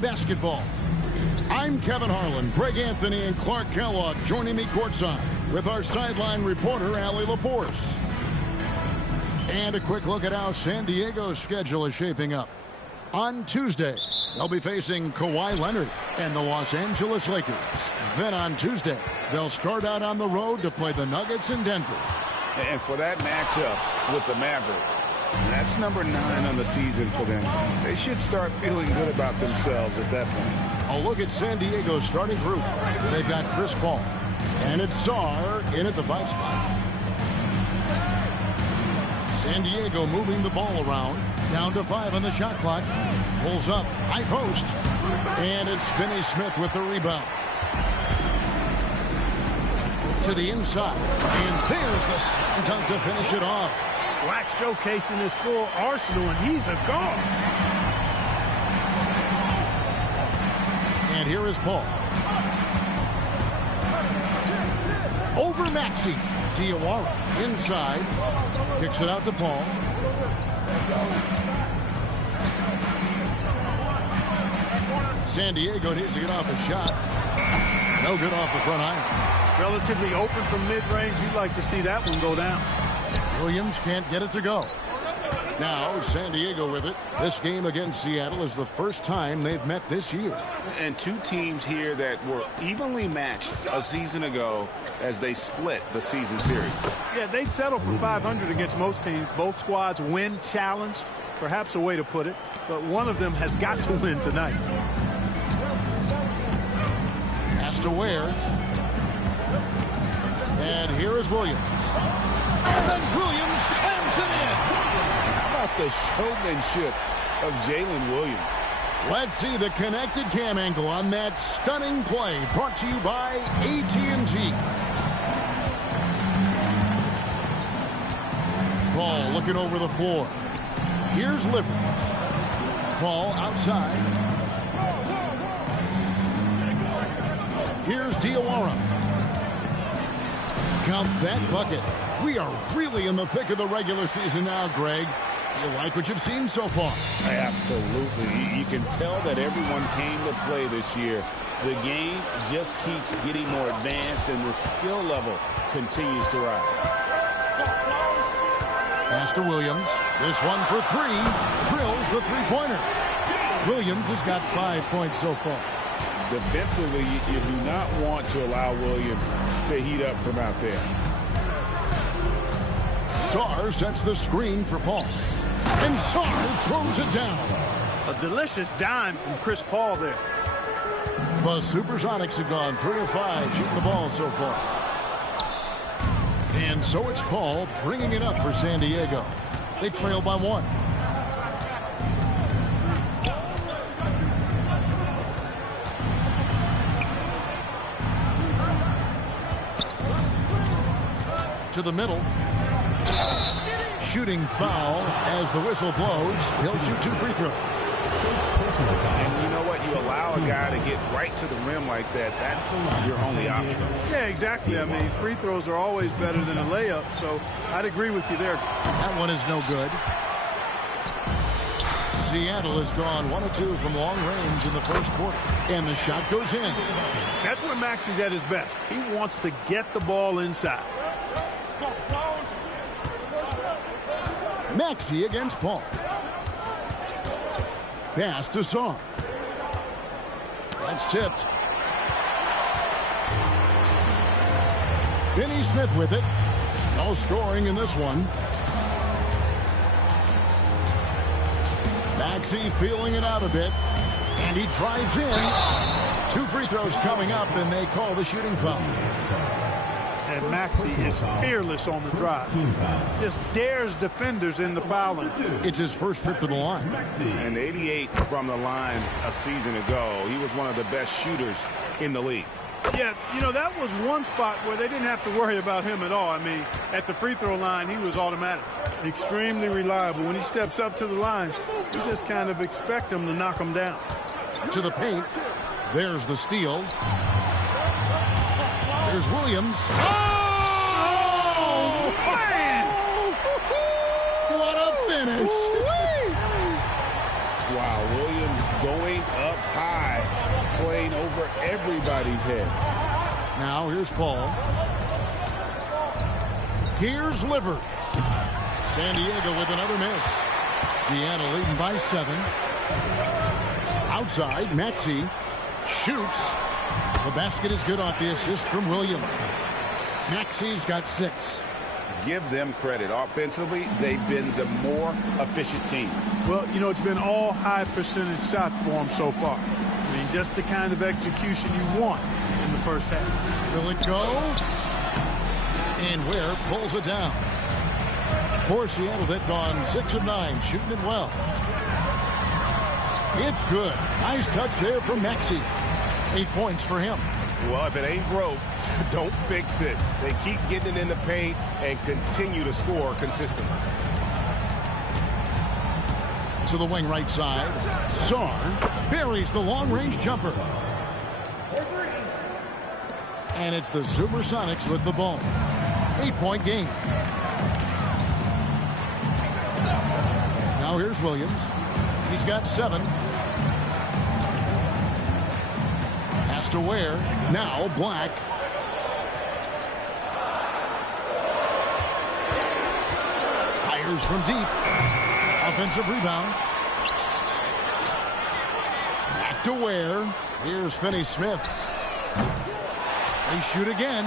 Basketball. I'm Kevin Harlan, Greg Anthony, and Clark Kellogg joining me courtside with our sideline reporter, Allie LaForce. And a quick look at how San Diego's schedule is shaping up. On Tuesday, they'll be facing Kawhi Leonard and the Los Angeles Lakers. Then on Tuesday, they'll start out on the road to play the Nuggets in Denver. And for that matchup with the Mavericks, that's number 9 on the season for them. They should start feeling good about themselves at that point. A look at San Diego's starting group. They've got Chris Paul, and it's Sarr in at the 5 spot. San Diego moving the ball around. Down to 5 on the shot clock. Pulls up, high post. And it's Finney Smith with the rebound. To the inside. And there's the slam dunk to finish it off. Black showcasing his full arsenal, and he's a guard. And here is Paul. Over Maxey. Diawara inside. Kicks it out to Paul. San Diego needs to get off a shot. No good off the front iron. Relatively open from mid-range. You'd like to see that one go down. Williams can't get it to go. Now San Diego with it. This game against Seattle is the first time they've met this year. And two teams here that were evenly matched a season ago as they split the season series. Yeah, they'd settle for 500 against most teams. Both squads win challenge, perhaps a way to put it, but one of them has got to win tonight. Has to Ware. And here is Williams. And then Williams slams it in. How about the showmanship of Jalen Williams? Let's see the connected cam angle on that stunning play, brought to you by AT&T. Paul looking over the floor. Here's Livers. Paul outside. Here's Diawara. Count that bucket. We are really in the thick of the regular season now, Greg. You like what you've seen so far? Absolutely. You can tell that everyone came to play this year. The game just keeps getting more advanced, and the skill level continues to rise. Pass to Williams. This one for 3. Drills the three-pointer. Williams has got 5 points so far. Defensively, you do not want to allow Williams to heat up from out there. Sarr sets the screen for Paul. And Sarr throws it down. A delicious dime from Chris Paul there. The Supersonics have gone 3 of 5 shooting the ball so far. And so it's Paul bringing it up for San Diego. They trail by 1. To the middle. Shooting foul as the whistle blows. He'll shoot 2 free throws. And you know what? You allow a guy to get right to the rim like that. That's your only option. Yeah, exactly. I mean, free throws are always better than a layup, so I'd agree with you there. That one is no good. Seattle has gone 1 of 2 from long range in the first quarter. And the shot goes in. That's where Maxey's at his best. He wants to get the ball inside. Maxey against Paul. Pass to Sarr. That's tipped. Finney Smith with it. No scoring in this one. Maxey feeling it out a bit. And he drives in. 2 free throws coming up, and they call the shooting foul. And Maxey is fearless on the drive. Just dares defenders in the fouling. It's his first trip to the line. And 88 from the line a season ago. He was one of the best shooters in the league. Yeah, you know, that was one spot where they didn't have to worry about him at all. I mean, at the free throw line, he was automatic. Extremely reliable. When he steps up to the line, you just kind of expect him to knock him down. To the paint. There's the steal. There's Williams. Oh, man! What a finish! Wow, Williams going up high, playing over everybody's head. Now here's Paul. Here's Livers. San Diego with another miss. Seattle leading by 7. Outside, Maxey shoots. The basket is good off the assist from Williams. Maxey's got 6. Give them credit. Offensively, they've been the more efficient team. Well, you know, it's been all high percentage shots for them so far. I mean, just the kind of execution you want in the first half. Will it go? And Ware pulls it down. For Seattle, they've gone 6 of 9, shooting it well. It's good. Nice touch there from Maxey. 8 points for him. Well, if it ain't broke, don't fix it. They keep getting it in the paint and continue to score consistently. To the wing right side. Sarr buries the long-range jumper. And it's the Supersonics with the ball. 8-point game. Now here's Williams. He's got 7. Has to Ware. Now Black. Fires from deep. Offensive rebound. Back to Ware. Here's Finney-Smith. They shoot again.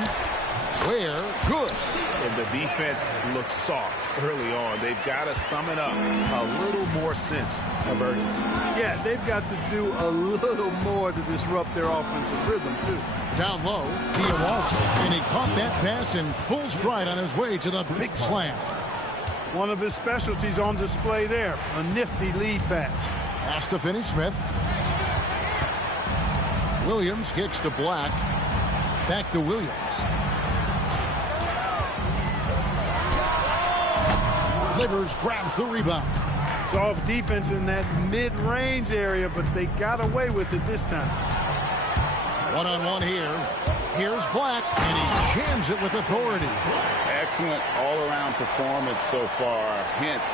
Ware, good. And the defense looks soft early on. They've got to sum it up. A little more sense of urgency. Yeah, they've got to do a little more to disrupt their offensive rhythm, too. Down low, Diawara. And he caught that pass in full stride on his way to the big slam. One of his specialties on display there. A nifty lead pass. Pass to Finney-Smith. Williams kicks to Black. Back to Williams. Livers grabs the rebound. Soft defense in that mid-range area, but they got away with it this time. One-on-one here. Here's Black, and he jams it with authority. Excellent all-around performance so far, hence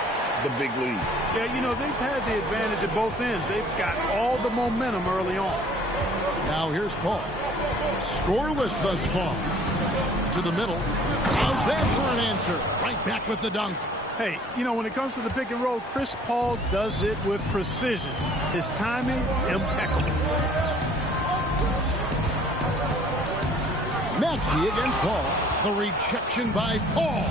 the big lead. Yeah, you know, they've had the advantage at both ends. They've got all the momentum early on. Now here's Paul. Scoreless thus far. To the middle. How's that for an answer? Right back with the dunk. Hey, you know, when it comes to the pick and roll, Chris Paul does it with precision. His timing, impeccable. Maxey against Paul. The rejection by Paul.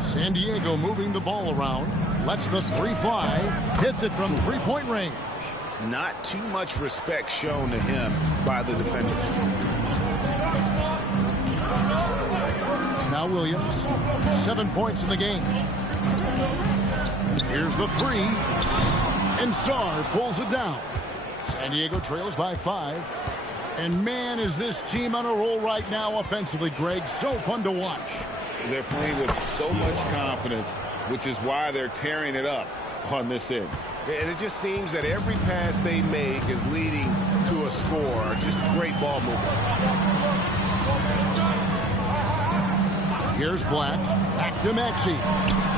San Diego moving the ball around. Lets the 3 fly. Hits it from three-point range. Not too much respect shown to him by the defenders. Now Williams. 7 points in the game. Here's the 3. And Sarr pulls it down. San Diego trails by 5. And man, is this team on a roll right now offensively, Greg. So fun to watch. They're playing with so much confidence, which is why they're tearing it up on this end. And it just seems that every pass they make is leading to a score. Just great ball movement. Here's Black. Back to Maxey.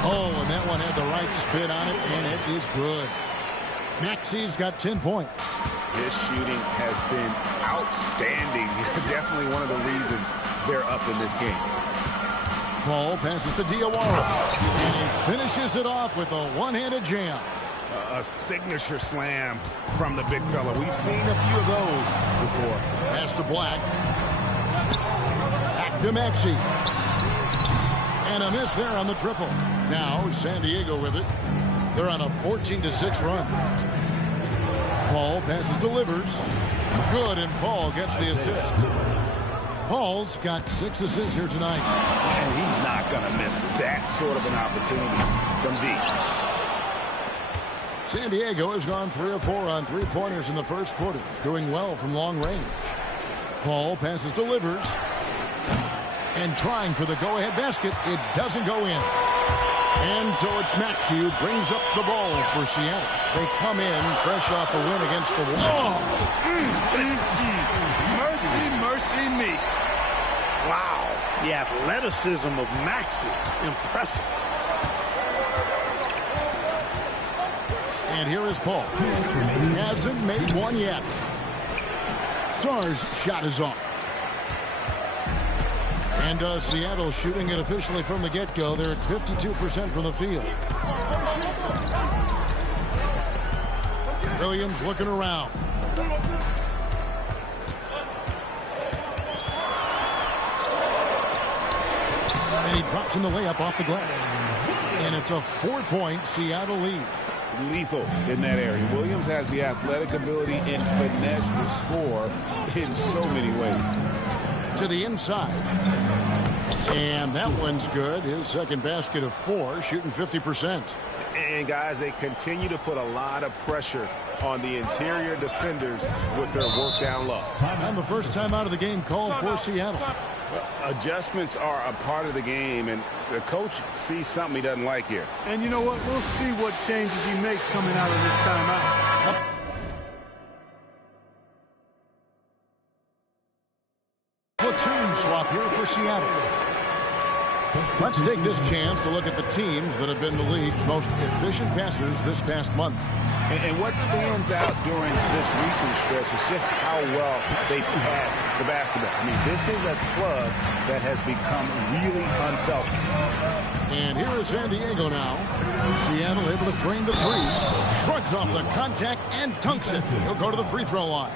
Oh, and that one had the right spin on it, and it is good. Maxey's got 10 points. His shooting has been outstanding. Definitely one of the reasons they're up in this game. Paul passes to Diawara, and he finishes it off with a one-handed jam. A signature slam from the big fella. We've seen a few of those before. Pass to Black. Back to Maxey. And a miss there on the triple. Now San Diego with it. They're on a 14-6 run. Paul passes to Livers. Good, and Paul gets the assist. Paul's got 6 assists here tonight. And he's not going to miss that sort of an opportunity from deep. San Diego has gone 3 of 4 on three-pointers in the first quarter, doing well from long range. Paul passes to Livers. And trying for the go-ahead basket, it doesn't go in. And so it's Maxey who brings up the ball for Seattle. They come in fresh off a win against the wall. Mercy, mercy me. Wow. The athleticism of Maxey, impressive. And here is Paul. Hasn't made one yet. Sarr's shot is off. And Seattle shooting it officially from the get-go. They're at 52% from the field. Williams looking around. And he drops in the layup off the glass. And it's a 4-point Seattle lead. Lethal in that area. Williams has the athletic ability and finesse to score in so many ways. To the inside. And that one's good. His second basket of 4, shooting 50%. And, guys, they continue to put a lot of pressure on the interior defenders with their work down low. And the first time out of the game called for Seattle. Adjustments are a part of the game, and the coach sees something he doesn't like here. And you know what? We'll see what changes he makes coming out of this timeout. Platoon swap here for Seattle. Let's take this chance to look at the teams that have been the league's most efficient passers this past month. And what stands out during this recent stretch is just how well they pass the basketball. I mean, this is a club that has become really unselfish. And here is San Diego now. Seattle able to drain the 3. Shrugs off the contact and dunks it. He'll go to the free throw line.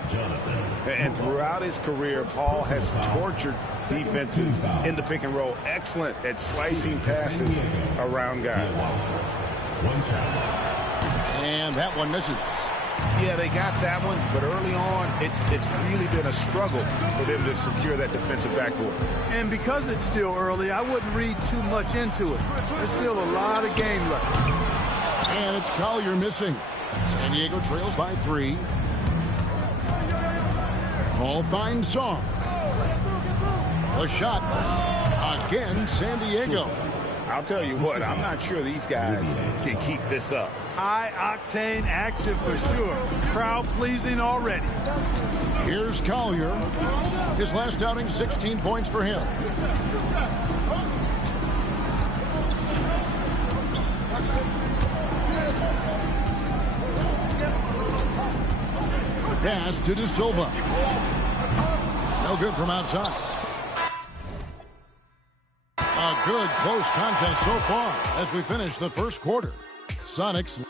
And throughout his career, Paul has tortured defenses in the pick and roll. Excellent at slicing passes around guys. And that one misses. Yeah, they got that one, but early on, it's really been a struggle for them to secure that defensive backboard. And because it's still early, I wouldn't read too much into it. There's still a lot of game left. And it's Collier missing. San Diego trails by 3. Paul finds Sarr. The shot. Again, San Diego. I'll tell you what, I'm not sure these guys can keep this up. High-octane action for sure. Crowd-pleasing already. Here's Collier. His last outing, 16 points for him. Pass to De Silva. No good from outside. A good close contest so far as we finish the first quarter. Sonics